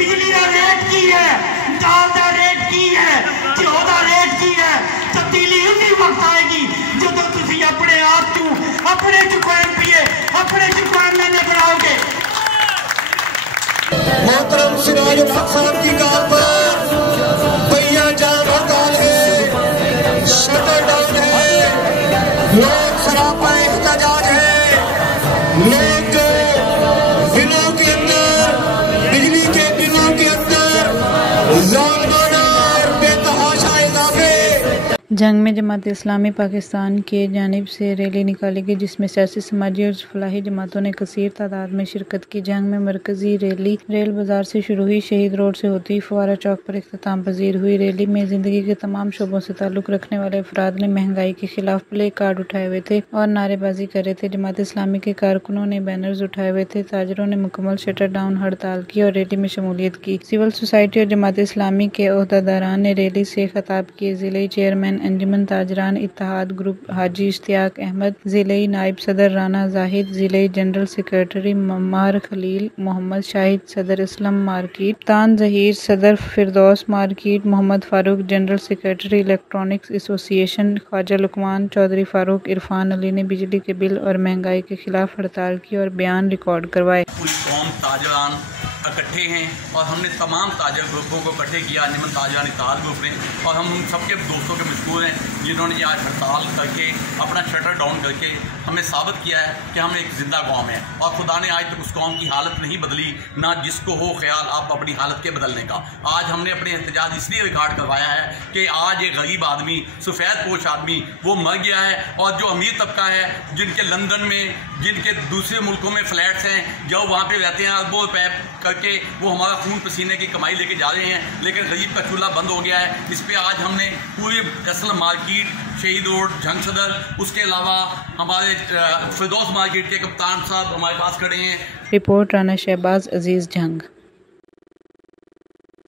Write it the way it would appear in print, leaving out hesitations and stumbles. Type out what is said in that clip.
बिजली का रेट की है, दाल का रेट की है, घ्यो का रेट की है। तब्दीली उसी वक्त आएगी जो तुम अपने आप को अपने चुकान पिए अपने चुकान लेने बनाओगे। मोहतरम सिराजुल हक साहब की गाल पर भैया जान हड़ताल है, शटर डाउन है, लोग सरापा एहतजाज है, लोग बिलों के अंदर बिजली के बिलों के अंदर ज़ालिमाना और बेतहाशा इज़ाफे। जंग में जमात इस्लामी पाकिस्तान के जानिब से रैली निकाली गई जिसमें सियासी, समाजी और फलाही जमातों ने कसीर तादाद में शिरकत की। जंग में मरकजी रैली रेल बाजार से शुरू हुई, शहीद रोड से होती फुवारा चौक पर इख्तिताम पजीर हुई। रैली में जिंदगी के तमाम शोबों से ताल्लुक रखने वाले अफराद ने महंगाई के खिलाफ प्ले कार्ड उठाए हुए थे और नारेबाजी कर रहे थे। जमात इस्लामी के कारकुनों ने बैनर्स उठाए हुए थे। ताजरों ने मुकम्मल शटर डाउन हड़ताल की और रैली में शमूलियत की। सिविल सोसाइटी और जमात इस्लामी के ओहदेदारान ने रैली से खिताब किए। जिले चेयरमैन अंजुमन ताजरान इत्तेहाद ग्रुप हाजी इश्तियाक अहमद, जिले नायब सदर राना जाहिद, जिले जनरल सेक्रेटरी मम्मार खलील, मोहम्मद शाहिद सदर इस्लाम मार्केट, तान जहीर सदर Firdaus market, Mohammad Farooq general secretary electronics association, Khwaja Luqman Chaudhary Farooq, Irfan Ali ने बिजली के बिल और महंगाई के खिलाफ हड़ताल की और बयान रिकॉर्ड करवाए। पूरी कौम ताजरान इकट्ठे हैं और हमने तमाम ताजर ग्रुपों को इकट्ठे किया, अंजुमन ताजरान इत्तेहाद ग्रुप ने, और हम उन सबके दोस्तों के मशहूर हैं जिन्होंने ये आज हड़ताल करके अपना शटर डाउन करके हमें साबित किया है कि हम एक जिंदा कौम है और खुदा ने आज तक उस कौम की हालत नहीं बदली, ना जिसको हो ख्याल आप अपनी हालत के बदलने का। आज हमने अपने एहतजाज इसलिए रिकॉर्ड करवाया है कि आज एक गरीब आदमी, सफ़ेद पोश आदमी वो मर गया है, और जो अमीर तबका है जिनके लंदन में, जिनके दूसरे मुल्कों में फ्लैट्स हैं, जो वहाँ पर रहते हैं अरबों रुपए करके वो हमारा खून पसीने की कमाई लेके जा रहे हैं, लेकिन गरीब का चूल्हा बंद हो गया है। इस पर आज हमने पूरे असलम मार्केट, शहीद रोड, जंग सदर, उसके अलावा हमारे फिरदौस मार्केट के कप्तान साहब हमारे पास खड़े हैं। रिपोर्ट राना शहबाज अजीज जंग।